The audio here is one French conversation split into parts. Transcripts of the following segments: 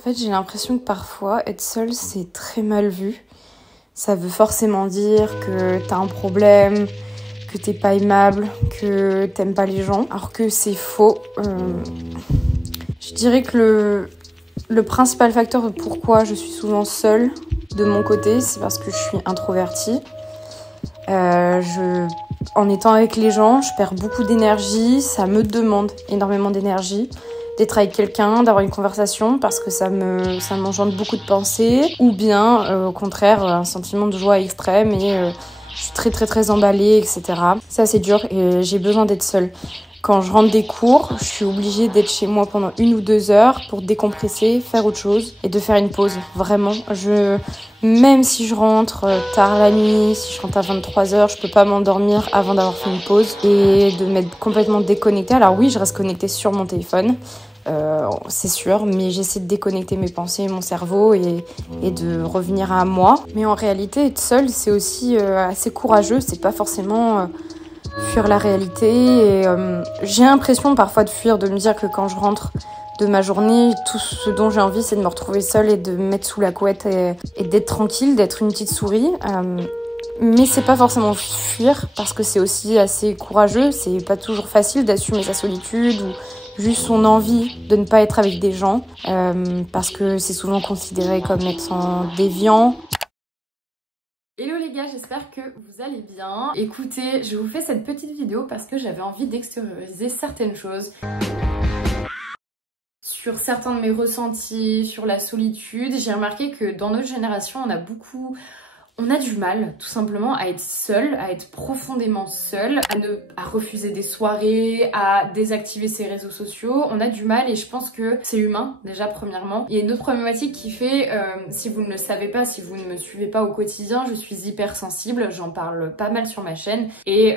En fait, j'ai l'impression que parfois, être seule, c'est très mal vu. Ça veut forcément dire que t'as un problème, que t'es pas aimable, que t'aimes pas les gens. Alors que c'est faux. Je dirais que le principal facteur de pourquoi je suis souvent seule de mon côté, c'est parce que je suis introvertie. En étant avec les gens, je perds beaucoup d'énergie, ça me demande énormément d'énergie d'être avec quelqu'un, d'avoir une conversation parce que ça m'engendre beaucoup de pensées, ou bien au contraire un sentiment de joie extrême et je suis très emballée, etc. Ça c'est dur et j'ai besoin d'être seule. Quand je rentre des cours, je suis obligée d'être chez moi pendant 1 ou 2 heures pour décompresser, faire autre chose et de faire une pause. Vraiment, même si je rentre tard la nuit, si je rentre à 23 heures, je peux pas m'endormir avant d'avoir fait une pause et de m'être complètement déconnectée. Alors oui, je reste connectée sur mon téléphone, c'est sûr, mais j'essaie de déconnecter mes pensées et mon cerveau et de revenir à moi. Mais en réalité, être seule, c'est aussi assez courageux, c'est pas forcément fuir la réalité et j'ai l'impression parfois de fuir, de me dire que quand je rentre de ma journée, tout ce dont j'ai envie c'est de me retrouver seule et de me mettre sous la couette et d'être tranquille, d'être une petite souris. Mais c'est pas forcément fuir parce que c'est aussi assez courageux, c'est pas toujours facile d'assumer sa solitude ou juste son envie de ne pas être avec des gens parce que c'est souvent considéré comme étant déviant. Hello les gars, j'espère que vous allez bien. Écoutez, je vous fais cette petite vidéo parce que j'avais envie d'extérioriser certaines choses sur certains de mes ressentis, sur la solitude. J'ai remarqué que dans notre génération, on a du mal tout simplement à être seul, à être profondément seul, à refuser des soirées, à désactiver ses réseaux sociaux. On a du mal et je pense que c'est humain déjà premièrement. Il y a une autre problématique qui fait, si vous ne le savez pas, si vous ne me suivez pas au quotidien, je suis hypersensible, j'en parle pas mal sur ma chaîne et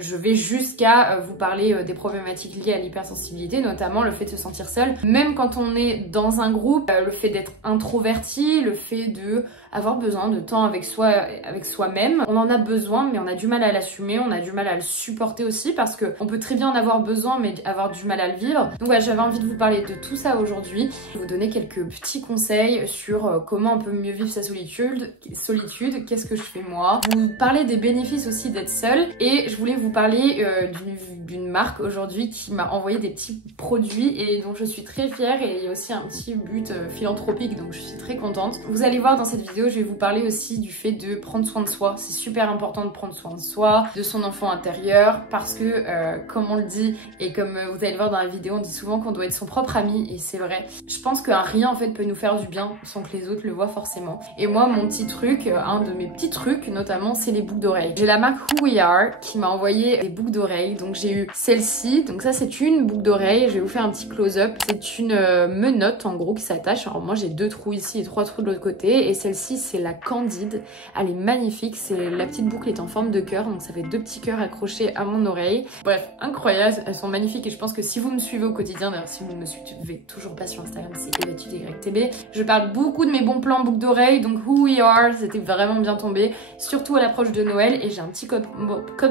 je vais jusqu'à vous parler des problématiques liées à l'hypersensibilité, notamment le fait de se sentir seul. Même quand on est dans un groupe, le fait d'être introverti, le fait de avoir besoin de temps avec soi-même. On en a besoin, mais on a du mal à l'assumer, on a du mal à le supporter aussi parce qu'on peut très bien en avoir besoin, mais avoir du mal à le vivre. Donc voilà, j'avais envie de vous parler de tout ça aujourd'hui, vous donner quelques petits conseils sur comment on peut mieux vivre sa solitude, qu'est-ce que je fais moi, vous parler des bénéfices aussi d'être seule et je voulais vous parler d'une marque aujourd'hui qui m'a envoyé des petits produits et dont je suis très fière et il y a aussi un petit but philanthropique donc je suis très contente. Vous allez voir dans cette vidéo, je vais vous parler aussi du fait de prendre soin de soi. C'est super important de prendre soin de soi, de son enfant intérieur, parce que comme on le dit et comme vous allez le voir dans la vidéo, on dit souvent qu'on doit être son propre ami et c'est vrai. Je pense qu'un rien en fait peut nous faire du bien sans que les autres le voient forcément. Et moi mon petit truc, un de mes petits trucs notamment, c'est les boucles d'oreilles. J'ai la marque Who We Are qui m'a envoyé des boucles d'oreilles. Donc j'ai eu celle-ci, donc ça c'est une boucle d'oreille, je vais vous faire un petit close-up. C'est une menotte en gros qui s'attache. Alors moi j'ai 2 trous ici et 3 trous de l'autre côté et celle-ci c'est la Candide. Elle est magnifique, la petite boucle est en forme de cœur, donc ça fait 2 petits cœurs accrochés à mon oreille. Bref, incroyable, elles sont magnifiques et je pense que si vous me suivez au quotidien, d'ailleurs si vous ne me suivez toujours pas sur Instagram, c'est EvaTubeYTB, je parle beaucoup de mes bons plans boucles d'oreilles, donc Who We Are, c'était vraiment bien tombé, surtout à l'approche de Noël et j'ai un petit code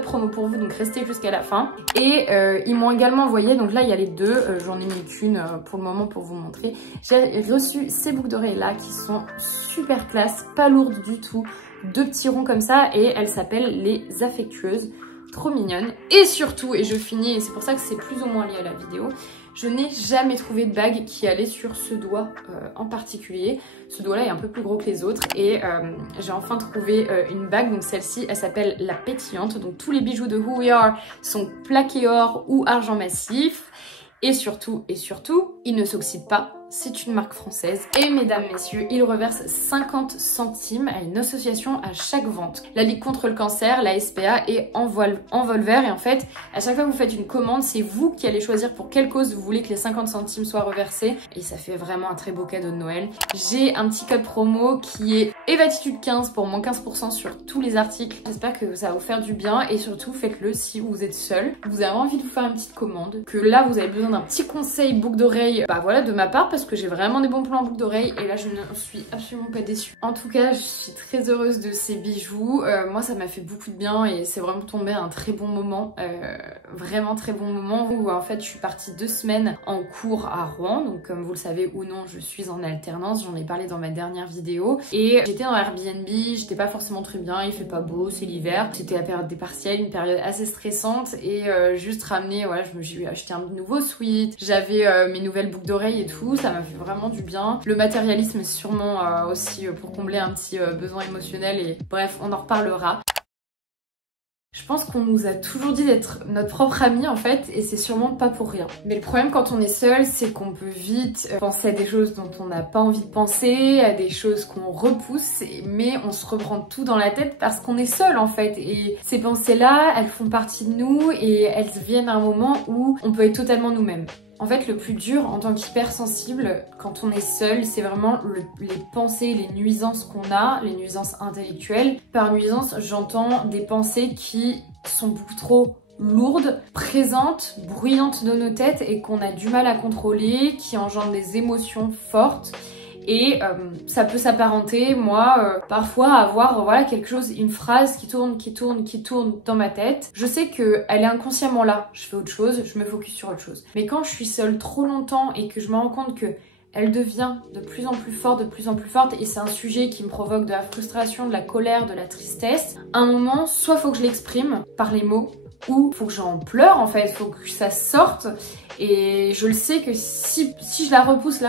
promo pour vous, donc restez jusqu'à la fin. Et ils m'ont également envoyé, donc là il y a les 2, j'en ai mis qu'une pour le moment pour vous montrer. J'ai reçu ces boucles d'oreilles là qui sont super classe, pas lourdes du tout, 2 petits ronds comme ça et elles s'appellent les affectueuses, trop mignonnes. Et surtout, et je finis, et c'est pour ça que c'est plus ou moins lié à la vidéo, je n'ai jamais trouvé de bague qui allait sur ce doigt en particulier. Ce doigt là est un peu plus gros que les autres et j'ai enfin trouvé une bague, donc celle-ci elle s'appelle la pétillante. Donc tous les bijoux de Who We Are sont plaqués or ou argent massif et surtout, ils ne s'oxydent pas. C'est une marque française. Et mesdames, messieurs, ils reversent 50 centimes à une association à chaque vente. La Ligue contre le cancer, la SPA et Envolver. Et en fait, à chaque fois que vous faites une commande, c'est vous qui allez choisir pour quelle cause vous voulez que les 50 centimes soient reversés. Et ça fait vraiment un très beau cadeau de Noël. J'ai un petit code promo qui est EvaTitude15 pour moins 15% sur tous les articles. J'espère que ça va vous faire du bien. Et surtout, faites-le si vous êtes seul. Vous avez envie de vous faire une petite commande. Que là, vous avez besoin d'un petit conseil boucle d'oreille, bah voilà, de ma part. Parce parce que j'ai vraiment des bons plans en boucle d'oreille et là je ne suis absolument pas déçue. En tout cas, je suis très heureuse de ces bijoux. Moi ça m'a fait beaucoup de bien et c'est vraiment tombé à un très bon moment, vraiment très bon moment où en fait je suis partie 2 semaines en cours à Rouen, donc comme vous le savez ou non, je suis en alternance, j'en ai parlé dans ma dernière vidéo et j'étais dans Airbnb, j'étais pas forcément très bien, il fait pas beau, c'est l'hiver, c'était la période des partiels, une période assez stressante et juste ramener, voilà, je me suis acheté un nouveau sweat, j'avais mes nouvelles boucles d'oreilles et tout, ça m'a fait vraiment du bien. Le matérialisme est sûrement aussi pour combler un petit besoin émotionnel et bref, on en reparlera. Je pense qu'on nous a toujours dit d'être notre propre ami en fait et c'est sûrement pas pour rien. Mais le problème quand on est seul, c'est qu'on peut vite penser à des choses dont on n'a pas envie de penser, à des choses qu'on repousse, mais on se reprend tout dans la tête parce qu'on est seul en fait. Et ces pensées-là, elles font partie de nous et elles viennent à un moment où on peut être totalement nous-mêmes. En fait, le plus dur en tant qu'hypersensible, quand on est seul, c'est vraiment les pensées, les nuisances qu'on a, les nuisances intellectuelles. Par nuisance, j'entends des pensées qui sont beaucoup trop lourdes, présentes, bruyantes dans nos têtes et qu'on a du mal à contrôler, qui engendrent des émotions fortes. Et ça peut s'apparenter, moi, parfois à avoir voilà, quelque chose, une phrase qui tourne dans ma tête. Je sais qu'elle est inconsciemment là, je fais autre chose, je me focus sur autre chose. Mais quand je suis seule trop longtemps et que je me rends compte que elle devient de plus en plus forte, et c'est un sujet qui me provoque de la frustration, de la colère, de la tristesse, à un moment, soit faut que je l'exprime par les mots, ou faut que j'en pleure en fait, faut que ça sorte. Et je le sais que si je la repousse,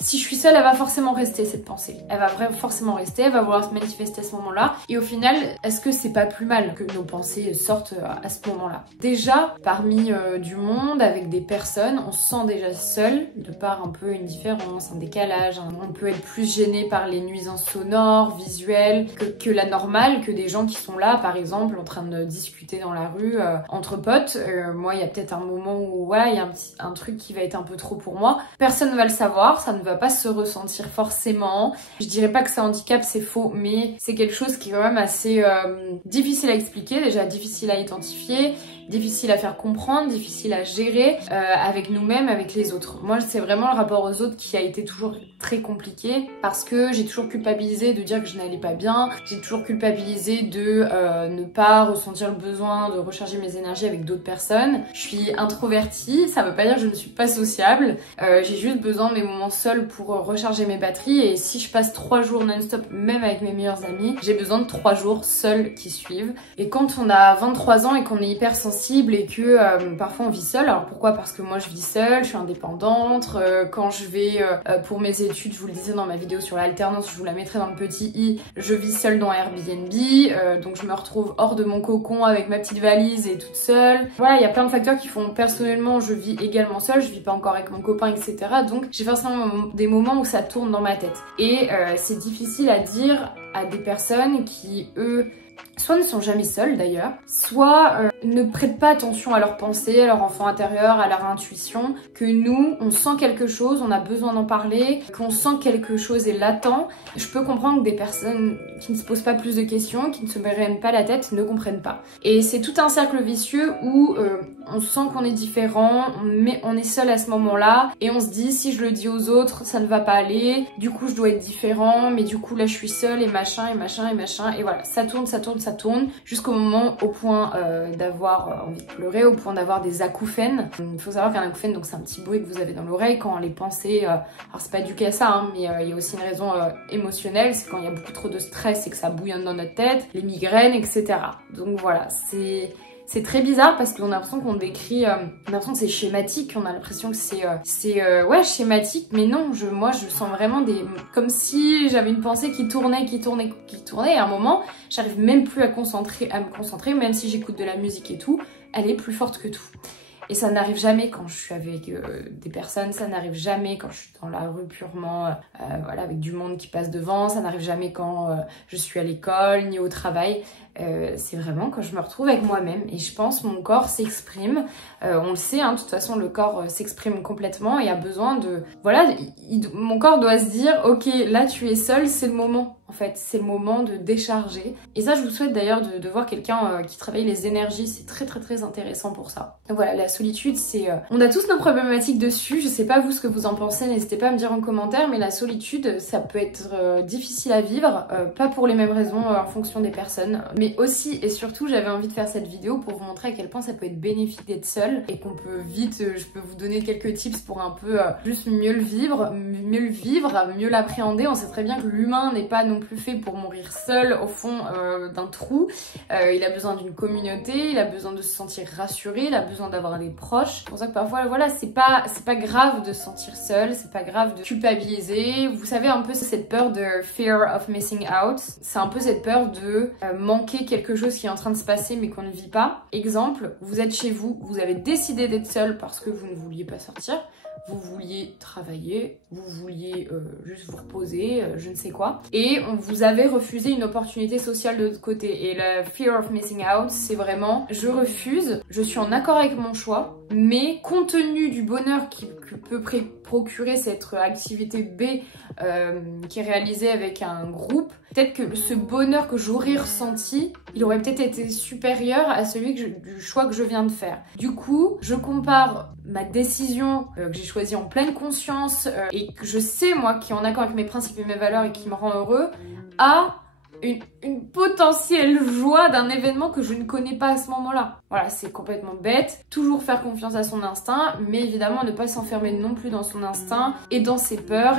si je suis seule, elle va forcément rester cette pensée. Elle va vraiment forcément rester, elle va vouloir se manifester à ce moment-là. Et au final, est-ce que c'est pas plus mal que nos pensées sortent à ce moment-là? Déjà, parmi du monde, avec des personnes, on se sent déjà seul, de par un peu une différence, un décalage. On peut être plus gêné par les nuisances sonores, visuelles, que la normale, que des gens qui sont là, par exemple, en train de discuter dans la rue, entre potes. Moi, il y a peut-être un moment où voilà, il y a un truc qui va être un peu trop pour moi. Personne ne va le savoir, ça ne va pas se ressentir forcément. Je dirais pas que c'est un handicap, c'est faux, mais c'est quelque chose qui est quand même assez difficile à expliquer, déjà difficile à identifier, difficile à faire comprendre, difficile à gérer avec nous-mêmes, avec les autres. Moi, c'est vraiment le rapport aux autres qui a été toujours très compliqué parce que j'ai toujours culpabilisé de dire que je n'allais pas bien, j'ai toujours culpabilisé de ne pas ressentir le besoin de recharger mes énergies avec d'autres personnes. Je suis introvertie, ça veut pas dire que je ne suis pas sociable, j'ai juste besoin de mes moments seuls pour recharger mes batteries et si je passe 3 jours non-stop, même avec mes meilleurs amis, j'ai besoin de 3 jours seuls qui suivent. Et quand on a 23 ans et qu'on est hyper sensible et que parfois on vit seul, alors pourquoi? Parce que moi je vis seule, je suis indépendante, quand je vais pour mes études, je vous le disais dans ma vidéo sur l'alternance, je vous la mettrai dans le petit i, je vis seule dans Airbnb, donc je me retrouve hors de mon cocon avec ma petite valise et toute seule. Voilà, il y a plein de facteurs qui font personnellement je vis également seule, je vis pas encore avec mon copain, etc. Donc j'ai forcément des moments où ça tourne dans ma tête. Et c'est difficile à dire à des personnes qui, eux, soit ne sont jamais seuls d'ailleurs, soit ne prêtent pas attention à leurs pensées, à leur enfant intérieur, à leur intuition, que nous, on sent quelque chose, on a besoin d'en parler, qu'on sent quelque chose est latent. Je peux comprendre que des personnes qui ne se posent pas plus de questions, qui ne se prennent pas la tête, ne comprennent pas. Et c'est tout un cercle vicieux où on sent qu'on est différent, mais on est seul à ce moment-là, et on se dit si je le dis aux autres, ça ne va pas aller, du coup je dois être différent, mais du coup là je suis seule, et machin, et voilà, ça tourne, jusqu'au moment, au point d'avoir envie de pleurer, au point d'avoir des acouphènes. Il faut savoir qu'un acouphène, donc c'est un petit bruit que vous avez dans l'oreille quand les pensées, alors c'est pas dû qu'à ça, hein, mais il y a aussi une raison émotionnelle, c'est quand il y a beaucoup trop de stress et que ça bouillonne dans notre tête, les migraines, etc. Donc voilà, c'est très bizarre parce qu'on a l'impression qu'on décrit, on a l'impression que c'est schématique, on a l'impression que c'est ouais, schématique, mais non, moi je sens vraiment comme si j'avais une pensée qui tournait, et à un moment, j'arrive même plus à me concentrer, même si j'écoute de la musique et tout, elle est plus forte que tout. Et ça n'arrive jamais quand je suis avec des personnes, ça n'arrive jamais quand je suis dans la rue purement, voilà, avec du monde qui passe devant, ça n'arrive jamais quand je suis à l'école ni au travail. C'est vraiment quand je me retrouve avec moi-même et je pense mon corps s'exprime, on le sait, hein, de toute façon le corps s'exprime complètement et a besoin de... Voilà, mon corps doit se dire ok, là tu es seule, c'est le moment. En fait, c'est le moment de décharger. Et ça, je vous souhaite d'ailleurs de voir quelqu'un qui travaille les énergies. C'est très intéressant pour ça. Donc voilà, la solitude, c'est... On a tous nos problématiques dessus. Je sais pas vous ce que vous en pensez. N'hésitez pas à me dire en commentaire. Mais la solitude, ça peut être difficile à vivre. Pas pour les mêmes raisons en fonction des personnes. Mais aussi et surtout, j'avais envie de faire cette vidéo pour vous montrer à quel point ça peut être bénéfique d'être seul. Et qu'on peut vite... je peux vous donner quelques tips pour un peu juste mieux le vivre, mieux l'appréhender. On sait très bien que l'humain n'est pas non plus fait pour mourir seul au fond d'un trou. Il a besoin d'une communauté, il a besoin de se sentir rassuré, il a besoin d'avoir des proches. C'est pour ça que parfois, voilà, c'est pas grave de se sentir seul, c'est pas grave de culpabiliser. Vous savez un peu cette peur de fear of missing out. C'est un peu cette peur de manquer quelque chose qui est en train de se passer mais qu'on ne vit pas. Exemple, vous êtes chez vous, vous avez décidé d'être seul parce que vous ne vouliez pas sortir. Vous vouliez travailler, vous vouliez juste vous reposer, je ne sais quoi. Et vous avez refusé une opportunité sociale de l'autre côté. Et la fear of missing out, c'est vraiment, je refuse, je suis en accord avec mon choix, mais compte tenu du bonheur que peut procurer cette activité B qui est réalisée avec un groupe, peut-être que ce bonheur que j'aurais ressenti, il aurait peut-être été supérieur à celui du choix que je viens de faire. Du coup, je compare ma décision que j'ai choisie en pleine conscience et que je sais moi qui est en accord avec mes principes et mes valeurs et qui me rend heureux à une potentielle joie d'un événement que je ne connais pas à ce moment-là. Voilà, c'est complètement bête. Toujours faire confiance à son instinct, mais évidemment ne pas s'enfermer non plus dans son instinct et dans ses peurs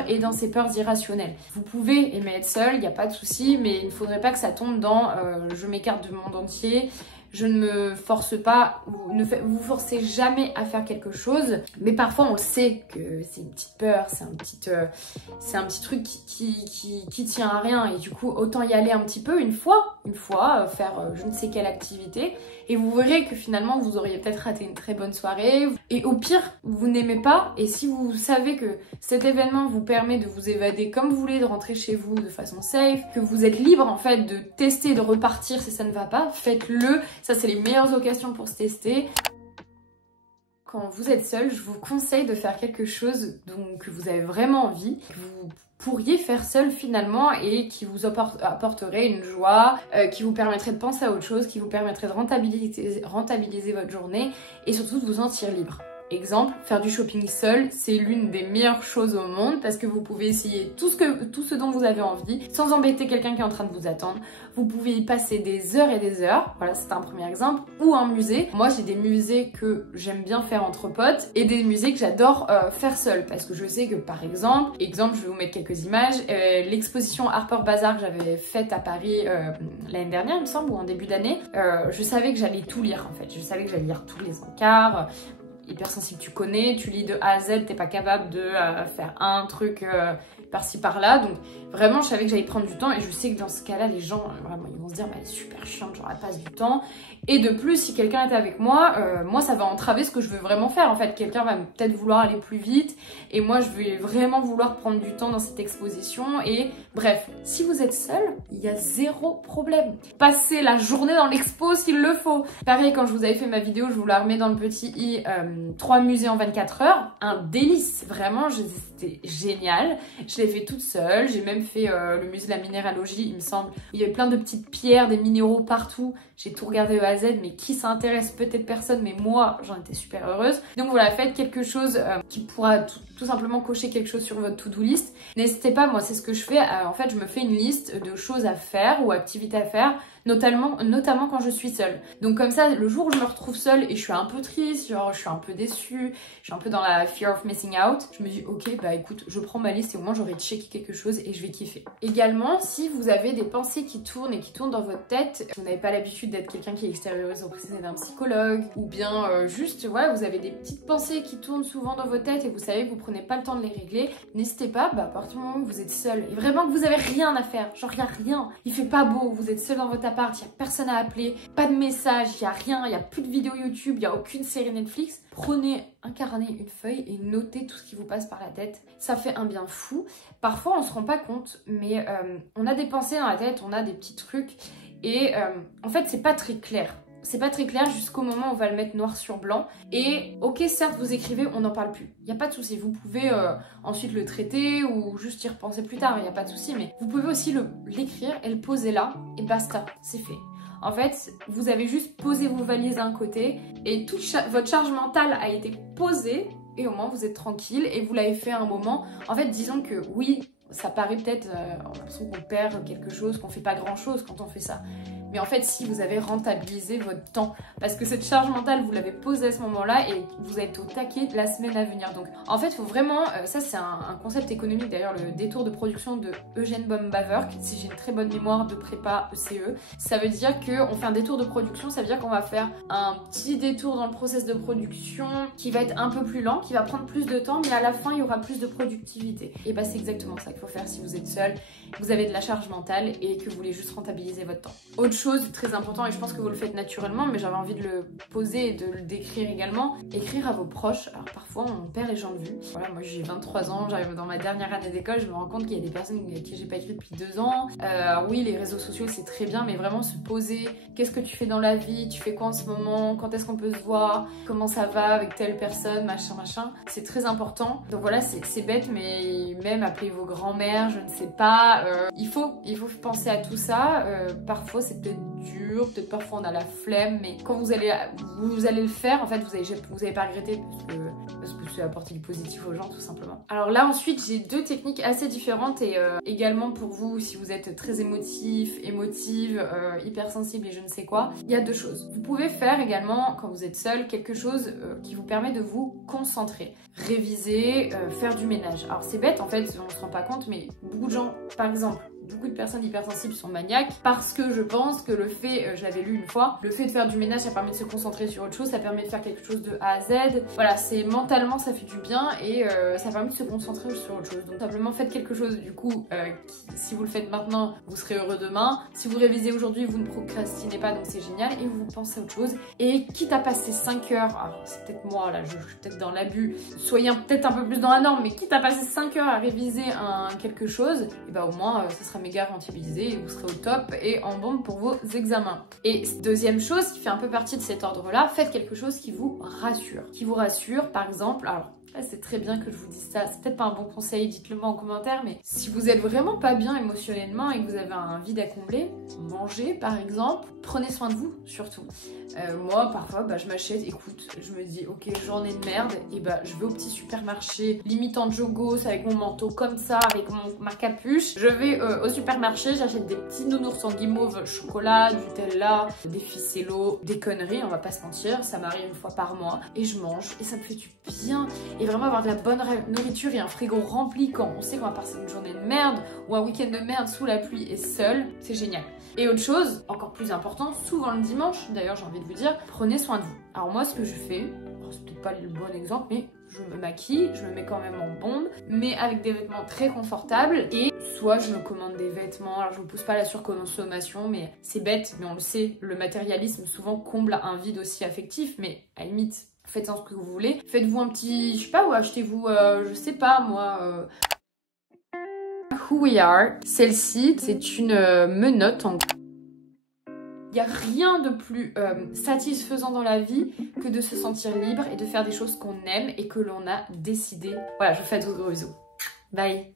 irrationnelles. Vous pouvez aimer être seul, il n'y a pas de souci, mais il ne faudrait pas que ça tombe dans je m'écarte du monde entier. Je ne me force pas, vous forcez jamais à faire quelque chose, mais parfois on le sait que c'est une petite peur, c'est un petit truc qui tient à rien et du coup autant y aller un petit peu une fois, faire je ne sais quelle activité et vous verrez que finalement vous auriez peut-être raté une très bonne soirée et au pire vous n'aimez pas et si vous savez que cet événement vous permet de vous évader comme vous voulez, de rentrer chez vous de façon safe, que vous êtes libre en fait de tester, de repartir si ça ne va pas, faites-le. Ça, c'est les meilleures occasions pour se tester. Quand vous êtes seul, je vous conseille de faire quelque chose que vous avez vraiment envie, que vous pourriez faire seul finalement et qui vous apporterait une joie, qui vous permettrait de penser à autre chose, qui vous permettrait de rentabiliser votre journée et surtout de vous sentir libre. Exemple, faire du shopping seul, c'est l'une des meilleures choses au monde parce que vous pouvez essayer tout ce dont vous avez envie sans embêter quelqu'un qui est en train de vous attendre. Vous pouvez y passer des heures et des heures, voilà c'est un premier exemple, ou un musée. Moi j'ai des musées que j'aime bien faire entre potes et des musées que j'adore faire seul parce que je sais que par exemple, je vais vous mettre quelques images, l'exposition Harper Bazaar que j'avais faite à Paris l'année dernière il me semble ou en début d'année, je savais que j'allais tout lire en fait, je savais que j'allais lire tous les encarts. Hypersensible, tu connais, tu lis de A à Z, t'es pas capable de faire un truc par-ci par-là. Donc vraiment, je savais que j'allais prendre du temps et je sais que dans ce cas-là, les gens, vraiment, ils vont se dire, bah, elle est super chiante, genre elle passe du temps. Et de plus, si quelqu'un est avec moi, moi ça va entraver ce que je veux vraiment faire. En fait, quelqu'un va peut-être vouloir aller plus vite et moi je vais vraiment vouloir prendre du temps dans cette exposition. Et bref, si vous êtes seul, il y a zéro problème. Passez la journée dans l'expo s'il le faut. Pareil, quand je vous avais fait ma vidéo, je vous la remets dans le petit i, 3 musées en 24 heures. Un délice, vraiment, c'était génial. Je l'ai fait toute seule, j'ai même fait le musée de la minéralogie, il me semble. Il y avait plein de petites pierres, des minéraux partout. J'ai tout regardé de A à Z, mais qui s'intéresse? Peut-être personne, mais moi, j'en étais super heureuse. Donc voilà, faites quelque chose qui pourra tout simplement cocher quelque chose sur votre to-do list. N'hésitez pas, moi, c'est ce que je fais. En fait, je me fais une liste de choses à faire ou activités à faire, notamment quand je suis seule. Donc comme ça, le jour où je me retrouve seule et je suis un peu triste, genre je suis un peu déçue, je suis un peu dans la fear of missing out, je me dis ok, bah écoute, je prends ma liste et au moins j'aurai checké quelque chose et je vais kiffer. Également, si vous avez des pensées qui tournent dans votre tête, vous n'avez pas l'habitude d'être quelqu'un qui extériorise auprès d'un psychologue ou bien juste, ouais, vous avez des petites pensées qui tournent souvent dans votre tête et vous savez que vous prenez pas le temps de les régler, n'hésitez pas, bah à partir du moment où vous êtes seul et vraiment que vous avez rien à faire, genre il y a rien, il fait pas beau, vous êtes seul dans votre appart, il n'y a personne à appeler, pas de message, il n'y a rien, il n'y a plus de vidéos YouTube, il n'y a aucune série Netflix. Prenez un carnet, une feuille et notez tout ce qui vous passe par la tête. Ça fait un bien fou. Parfois on se rend pas compte, mais on a des pensées dans la tête, on a des petits trucs et en fait c'est pas très clair. c'est pas très clair jusqu'au moment où on va le mettre noir sur blanc. Et ok, certes, vous écrivez, on n'en parle plus. Il n'y a pas de souci. Vous pouvez ensuite le traiter ou juste y repenser plus tard. Il n'y a pas de souci. Mais vous pouvez aussi l'écrire et le poser là. Et basta, c'est fait. En fait, vous avez juste posé vos valises d'un côté et toute votre charge mentale a été posée. Et au moins, vous êtes tranquille et vous l'avez fait à un moment. En fait, disons que oui, ça paraît peut-être l'impression qu'on perd quelque chose, qu'on fait pas grand-chose quand on fait ça. Mais en fait, si vous avez rentabilisé votre temps, parce que cette charge mentale, vous l'avez posée à ce moment-là et vous êtes au taquet de la semaine à venir. Donc, en fait, il faut vraiment, ça c'est un concept économique, d'ailleurs, le détour de production de Eugène Baumbaverk, si j'ai une très bonne mémoire de prépa ECE. Ça veut dire qu'on fait un détour de production, ça veut dire qu'on va faire un petit détour dans le process de production qui va être un peu plus lent, qui va prendre plus de temps, mais à la fin, il y aura plus de productivité. Et bah, c'est exactement ça qu'il faut faire si vous êtes seul, que vous avez de la charge mentale et que vous voulez juste rentabiliser votre temps. Autre chose très important, et je pense que vous le faites naturellement, mais j'avais envie de le poser et de le décrire également, écrire à vos proches. Alors parfois on perd les gens de vue. Voilà, moi j'ai 23 ans, j'arrive dans ma dernière année d'école, je me rends compte qu'il y a des personnes avec qui j'ai pas écrit depuis 2 ans. Oui, les réseaux sociaux c'est très bien, mais vraiment se poser, qu'est-ce que tu fais dans la vie, tu fais quoi en ce moment, quand est-ce qu'on peut se voir, comment ça va avec telle personne, machin, c'est très important. Donc voilà, c'est bête, mais même appeler vos grands-mères, je ne sais pas, il faut penser à tout ça. Parfois c'est peut-être dur, peut-être parfois on a la flemme, mais quand vous allez le faire, en fait vous allez pas regretter parce que c'est apporter du positif aux gens tout simplement. Alors là ensuite j'ai 2 techniques assez différentes et également pour vous si vous êtes très émotive, hypersensible et je ne sais quoi, il y a 2 choses. Vous pouvez faire également quand vous êtes seul quelque chose qui vous permet de vous concentrer, réviser, faire du ménage. Alors c'est bête en fait, on se rend pas compte, mais beaucoup de gens, par exemple, beaucoup de personnes hypersensibles sont maniaques parce que je pense que le fait, je l'avais lu une fois, le fait de faire du ménage ça permet de se concentrer sur autre chose, ça permet de faire quelque chose de A à Z. Voilà, c'est mentalement ça fait du bien et ça permet de se concentrer sur autre chose. Donc simplement faites quelque chose du coup, si vous le faites maintenant, vous serez heureux demain. Si vous révisez aujourd'hui, vous ne procrastinez pas donc c'est génial et vous pensez à autre chose. Et quitte à passer 5 heures, alors c'est peut-être moi là, je suis peut-être dans l'abus, soyez peut-être un peu plus dans la norme, mais quitte à passer 5 heures à réviser quelque chose, et bah au moins ça sera méga rentabilisé et vous serez au top et en bombe pour vos examens. Et deuxième chose qui fait un peu partie de cet ordre-là, faites quelque chose qui vous rassure. Qui vous rassure, par exemple, alors là c'est très bien que je vous dise ça, c'est peut-être pas un bon conseil, dites-le moi en commentaire, mais si vous êtes vraiment pas bien émotionnellement et que vous avez un vide à combler, mangez par exemple, prenez soin de vous surtout. Moi parfois je m'achète, écoute, je me dis ok journée de merde, et je vais au petit supermarché, limite en jogos avec mon manteau comme ça, avec ma capuche, je vais au supermarché, j'achète des petits nounours en guimauve, chocolat, Nutella, des ficello, des conneries, on va pas se mentir, ça m'arrive une fois par mois, et je mange, et ça me fait du bien, et vraiment avoir de la bonne nourriture et un frigo rempli quand on sait qu'on va passer une journée de merde ou un week-end de merde sous la pluie et seul, c'est génial. Et autre chose, encore plus important, souvent le dimanche, d'ailleurs j'ai envie de vous dire, prenez soin de vous. Alors moi ce que je fais, c'est peut-être pas le bon exemple, mais je me maquille, je me mets quand même en bombe, mais avec des vêtements très confortables et soit je me commande des vêtements, alors je vous pousse pas à la surconsommation, mais c'est bête, mais on le sait, le matérialisme souvent comble un vide aussi affectif, mais à la limite, faites-en ce que vous voulez. Faites-vous un petit, je sais pas, ou achetez-vous, je sais pas moi... Who We Are. Celle-ci, c'est une menotte en... Il n'y a rien de plus satisfaisant dans la vie que de se sentir libre et de faire des choses qu'on aime et que l'on a décidé. Voilà, je vous fais de gros bisous. Bye.